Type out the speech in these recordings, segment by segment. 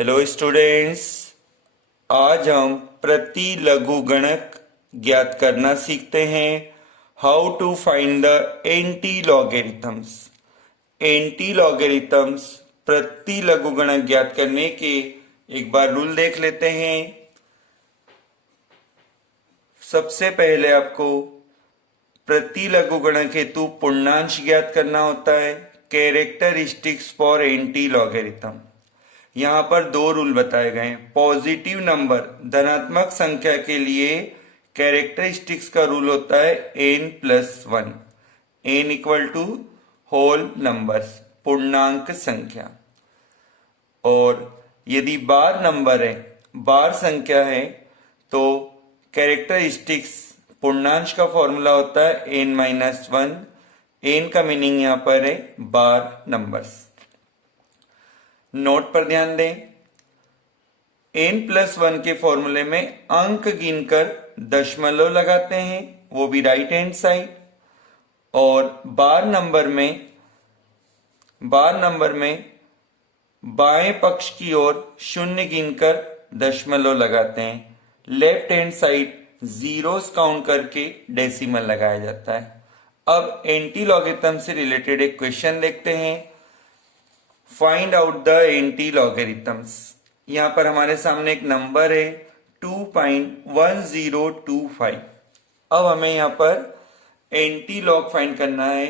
Hello students, आज हम प्रति लघुगणक ज्ञात करना सीखते हैं। How to find the antilogarithms. Antilogarithms प्रति लघुगणक ज्ञात करने के एक बार रूल देख लेते हैं। सबसे पहले आपको प्रति लघुगणक हेतु पूर्णांश ज्ञात करना होता है। कैरेक्टरिस्टिक्स फॉर एंटी लॉगरिथम, यहाँ पर दो रूल बताए गए हैं। पॉजिटिव नंबर धनात्मक संख्या के लिए कैरेक्टरिस्टिक्स का रूल होता है n+1, n equal to whole numbers, पूर्णांक संख्या। और यदि बार नंबर है, बार संख्या है, तो कैरेक्टरिस्टिक्स पूर्णांश का फॉर्मूला होता है n-1। n का मीनिंग यहाँ पर है बार नंबर्स। नोट पर ध्यान दें, n+1 के फॉर्मूले में अंक गिनकर दशमलव लगाते हैं, वो भी राइट हैंड साइड। और बार नंबर में बाएं पक्ष की ओर शून्य गिनकर दशमलव लगाते हैं। Left hand side zeros count करके डेसिमल लगाया जाता है। अब एंटी लॉगरिथम से रिलेटेड एक क्वेश्चन देखते हैं। Find out the anti logarithms. यहां पर हमारे सामने एक नंबर है 2.1025। अब हमें यहां पर एंटी लॉग फाइंड करना है।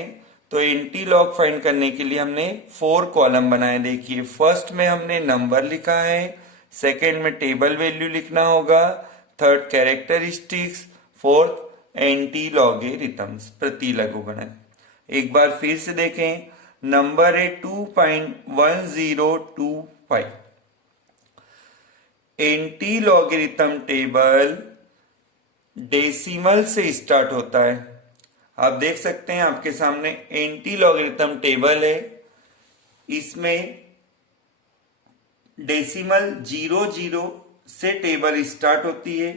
तो एंटी लॉग फाइंड करने के लिए हमने 4 कॉलम बनाए। देखिए, फर्स्ट में हमने नंबर लिखा है, सेकेंड में टेबल वैल्यू लिखना होगा, third characteristics, fourth anti logarithms, प्रति लघुगणक। एक बार फिर से देखें, नंबर है 2.1025। एंटी लॉगरिथम टेबल डेसिमल से स्टार्ट होता है। आप देख सकते हैं आपके सामने एंटी लॉगरिथम टेबल है। इसमें डेसिमल 00 से टेबल स्टार्ट होती है।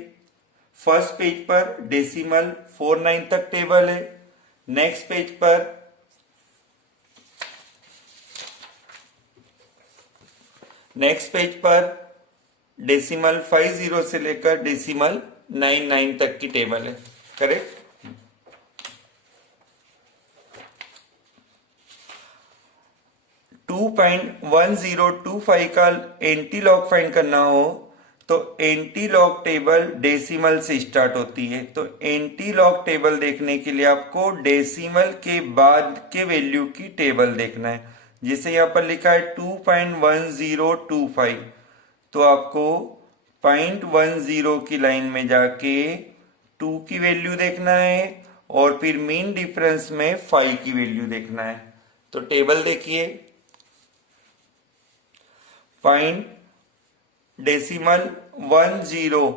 फर्स्ट पेज पर डेसिमल 49 तक टेबल है। नेक्स्ट पेज पर डेसिमल 50 से लेकर डेसिमल 99 तक की टेबल है। करेक्ट। टू 2.1025 का एंटी लॉग फाइंड करना हो तो एंटी लॉग टेबल डेसिमल से स्टार्ट होती है। तो एंटी लॉग टेबल देखने के लिए आपको डेसिमल के बाद के वैल्यू की टेबल देखना है। जैसे यहाँ पर लिखा है 2.1025, तो आपको 0.10 की लाइन में जाके 2 की वैल्यू देखना है और फिर मीन डिफरेंस में 5 की वैल्यू देखना है। तो टेबल देखिए, फाइंड डेसिमल 10,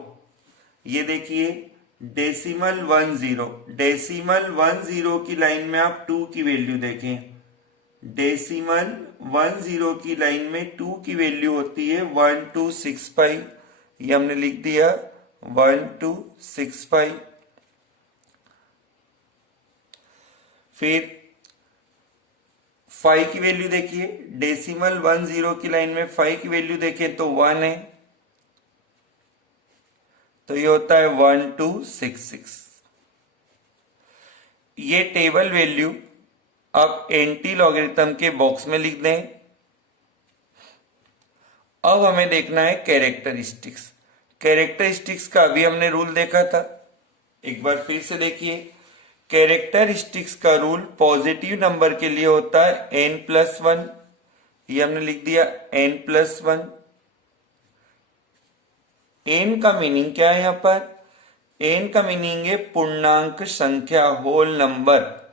ये देखिए डेसिमल 10 की लाइन में आप 2 की वैल्यू देखें। डेसिमल 10 की लाइन में 2 की वैल्यू होती है 1265। ये हमने लिख दिया 1265। फिर 5 की वैल्यू देखिए, डेसिमल 10 की लाइन में 5 की वैल्यू देखें तो 1 है, तो ये होता है 1266। ये टेबल वैल्यू आप एंटी लॉगरिथम के बॉक्स में लिख दें। अब हमें देखना है कैरेक्टरिस्टिक्स। कैरेक्टरिस्टिक्स का अभी हमने रूल देखा था, एक बार फिर से देखिए। कैरेक्टरिस्टिक्स का रूल पॉजिटिव नंबर के लिए होता है n+1। ये हमने लिख दिया n+1। n का मीनिंग क्या है? यहां पर n का मीनिंग है पूर्णांक संख्या, होल नंबर।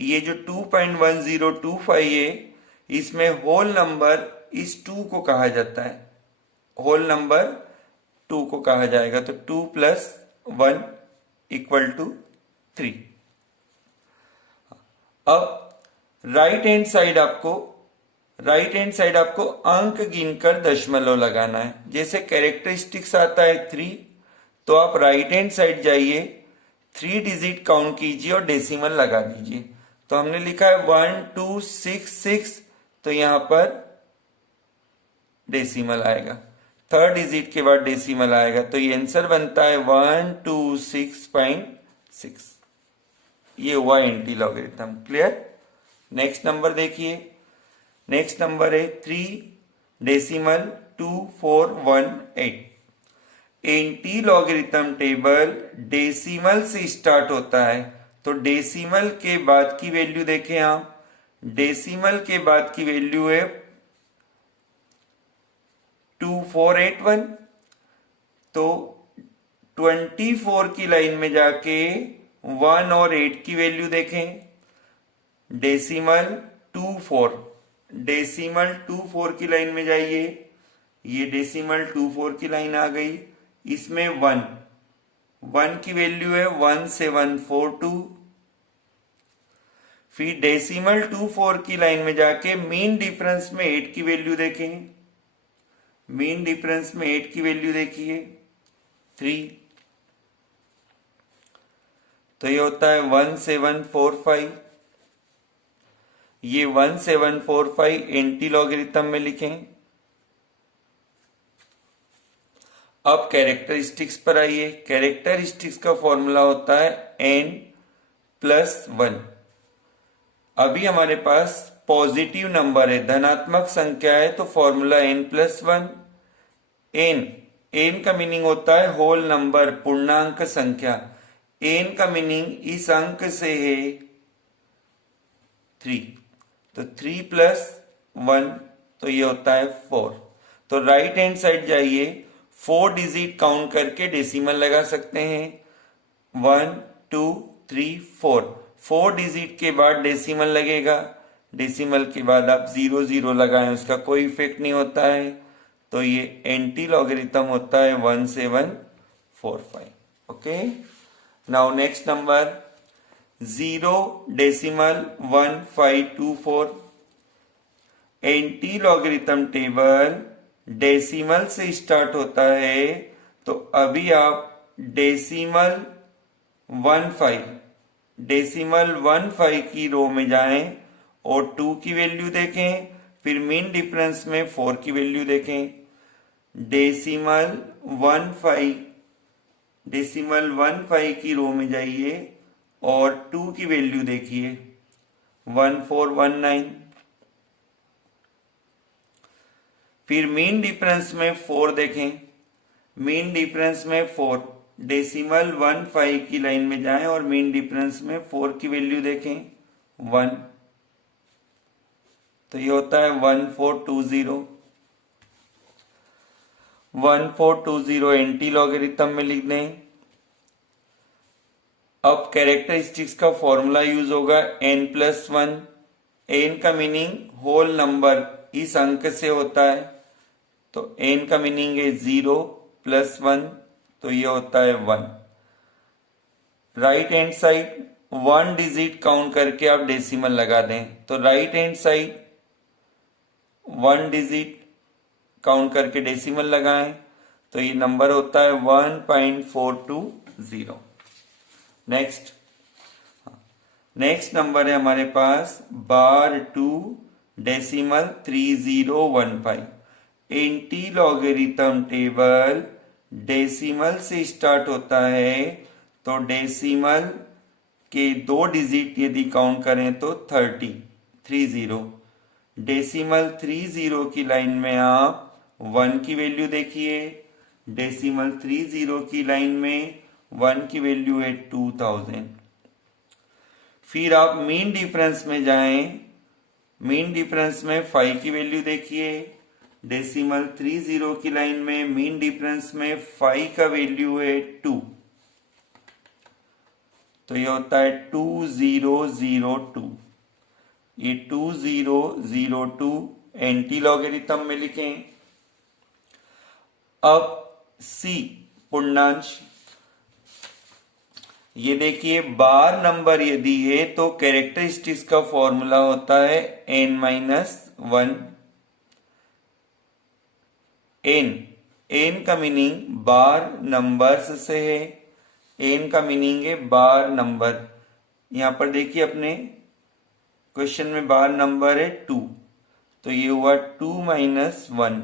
ये जो 2.1025 है, इसमें होल नंबर इस 2 को कहा जाता है। होल नंबर 2 को कहा जाएगा। तो 2 + 1 = 3। अब राइट हैंड साइड आपको अंक गिनकर दशमलव लगाना है। जैसे कैरेक्टरिस्टिक्स आता है 3, तो आप राइट हैंड साइड जाइए, 3 डिजिट काउंट कीजिए और डेसिमल लगा दीजिए। तो हमने लिखा है 1266, तो यहां पर डेसिमल आएगा, थर्ड डिजिट के बाद डेसिमल आएगा, तो ये आंसर बनता है 126.6। ये हुआ anti logarithm. Clear. Next number देखिए, नेक्स्ट नंबर है 3.2418। एंटी लॉगरिथम टेबल डेसिमल से स्टार्ट होता है, तो डेसिमल के बाद की वैल्यू देखें आप, डेसिमल के बाद की वैल्यू है 2481, तो 24 की लाइन में जाके 1 और 8 की वैल्यू देखें, डेसिमल 24, डेसिमल 24 की लाइन में जाइए, ये डेसिमल 24 की लाइन आ गई, इसमें 1 की वैल्यू है 1742। फिर डेसिमल 24 की लाइन में जाके मीन डिफरेंस में 8 की वैल्यू देखें, मीन डिफरेंस में 8 की वैल्यू देखिए 3, तो ये होता है 1745। ये 1745 एंटी लॉगरिथम में लिखें। अब कैरेक्टरिस्टिक्स पर आइए। कैरेक्टरिस्टिक्स का फॉर्मूला होता है n+1। अभी हमारे पास पॉजिटिव नंबर है, धनात्मक संख्या है, तो फॉर्मूला n+1। n का मीनिंग होता है होल नंबर, पूर्णांक संख्या। n का मीनिंग इस अंक से है 3, तो 3+1, तो ये होता है 4। तो राइट हैंड साइड जाइए, 4 डिजिट काउंट करके डेसिमल लगा सकते हैं, 1 2 3 4। 4 डिजिट के बाद डेसिमल लगेगा, डेसिमल के बाद आप 0 0 लगाएं, उसका कोई इफेक्ट नहीं होता है, तो ये एंटी लॉगरिथम होता है 1745। Okay. Now next number 0.1524। Anti logarithm table decimal से स्टार्ट होता है, तो अभी आप डेसिमल 15 की रो में जाएं और 2 की वैल्यू देखें, फिर मीन डिफरेंस में 4 की वैल्यू देखें। डेसिमल 15 की रो में जाइए और 2 की वैल्यू देखिए 1419। फिर मीन डिफरेंस में 4 देखें, मीन डिफरेंस में 4, डेसिमल 15 की लाइन में जाएं और मीन डिफरेंस में 4 की वैल्यू देखें 1, तो ये होता है 1420। 1420 एंटी लॉगरिथम में लिख दें। अब कैरेक्टरिस्टिक्स का फॉर्मूला यूज होगा n+1। n का मीनिंग होल नंबर इस अंक से होता है, तो n का मीनिंग है 0+1, तो ये होता है 1। Right hand side 1 digit count करके आप डेसिमल लगा दें, तो right hand side 1 digit count करके डेसिमल लगाएं, तो ये नंबर होता है 1.420। नेक्स्ट नंबर है हमारे पास 2.3015। एंटी लॉगरिथम टेबल डेसिमल से स्टार्ट होता है, तो डेसिमल के 2 डिजिट यदि काउंट करें तो 30। डेसिमल 30 की लाइन में आप 1 की वैल्यू देखिए, डेसिमल 30 की लाइन में 1 की वैल्यू है 2000। फिर आप मीन डिफरेंस में जाएं, मीन डिफरेंस में 5 की वैल्यू देखिए, डेसिमल 30 की लाइन में मीन डिफरेंस में 5 का वैल्यू है 2, तो ये होता है 2002। ये 2002 एंटी लॉगरिथम में लिखें। अब C पूर्णांश, ये देखिए बार नंबर यदि है तो कैरेक्टरिस्टिक्स का फॉर्मूला होता है n-1। n का मीनिंग बार नंबर्स से है, n का मीनिंग है बार नंबर। यहां पर देखिए अपने क्वेश्चन में बार नंबर है 2, तो ये हुआ 2 - 1,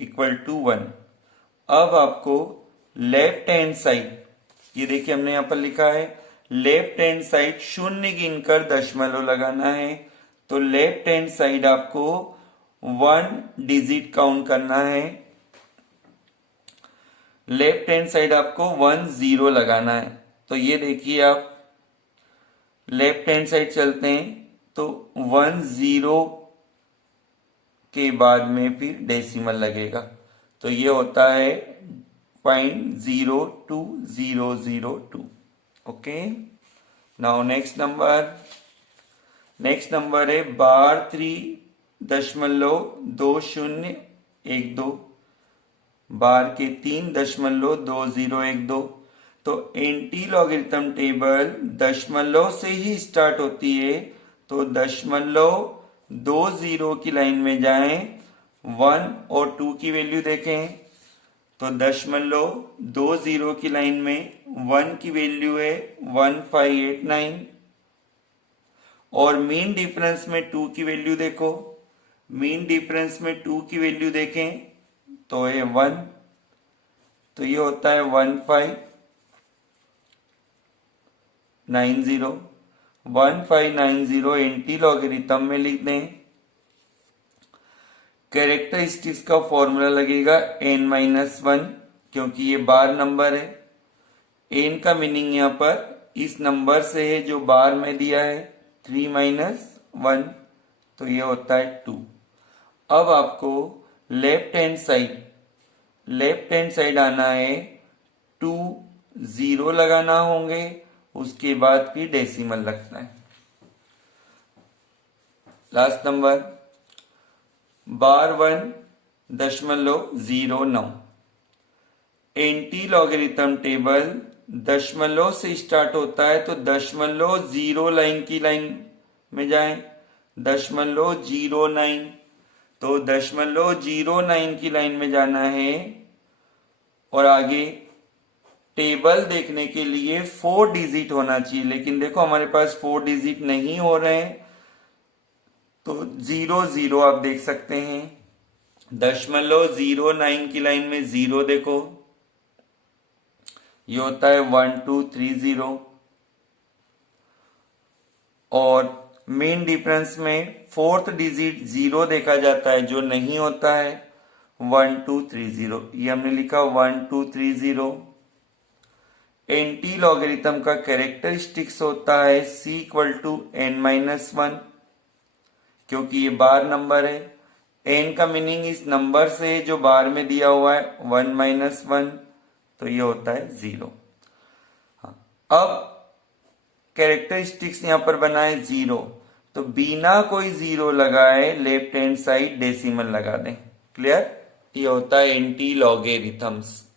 इक्वल टू 1। अब आपको लेफ्ट हैंड साइड, ये देखिए हमने यहां पर लिखा है लेफ्ट हैंड साइड शून्य गिनकर दशमलव लगाना है। तो लेफ्ट हैंड साइड आपको 1 डिजिट काउंट करना है। लेफ्ट हैंड साइड आपको 1 0 लगाना है। तो ये देखिए आप लेफ्ट हैंड साइड चलते हैं तो 1 0 के बाद में फिर डेसिमल लगेगा। तो ये होता है 0.02002। ओके, नाउ नेक्स्ट नंबर है 12.2012 बार के 3.2012। तो एंटी लॉगरिथम टेबल दशमलव से ही स्टार्ट होती है। तो 0.20 की लाइन में जाएं, 1 और 2 की वैल्यू देखें। तो 0.20 की लाइन में 1 की वैल्यू है 1589 और मीन डिफरेंस में 2 की वैल्यू देखो। मीन डिफरेंस में 2 की वैल्यू देखें तो है 1। तो ये होता है 1590 एंटी लॉगरिथम में लिख दें। कैरेक्टरिस्टिक्स का फॉर्मूला लगेगा n-1 क्योंकि ये बार नंबर है। n का मीनिंग यहां पर इस नंबर से है जो बार में दिया है 3 - 1। तो ये होता है 2। अब आपको लेफ्ट हैंड साइड आना है, 2 0 लगाना होंगे, उसके बाद फिर डेसिमल लगना है। Last number 12.09। Anti logarithm table दशमलव से स्टार्ट होता है। तो 0.0 लाइन की लाइन में जाएं, 0.09। तो 0.09 की लाइन में जाना है और आगे टेबल देखने के लिए 4 डिजिट होना चाहिए, लेकिन देखो हमारे पास 4 डिजिट नहीं हो रहे हैं। तो 0 आप देख सकते हैं। 0.09 की लाइन में 0 देखो, ये होता है 1 2 3 0। और मेन डिफरेंस में 4th डिजिट 0 देखा जाता है, जो नहीं होता है 1 2 3 0। ये हमने लिखा 1 2 3 0। एंटी लॉगरिथम का कैरेक्टरिस्टिक्स होता है c = n-1 क्योंकि ये बार नंबर है। n का मीनिंग इस नंबर से जो बार में दिया हुआ है 1 - 1। तो ये होता है 0। अब कैरेक्टरिस्टिक्स यहां पर बनाए 0, तो बिना कोई 0 लगाए लेफ्ट हैंड साइड डेसिमल लगा दें। क्लियर? ये होता है एंटी लॉगरिथम्स।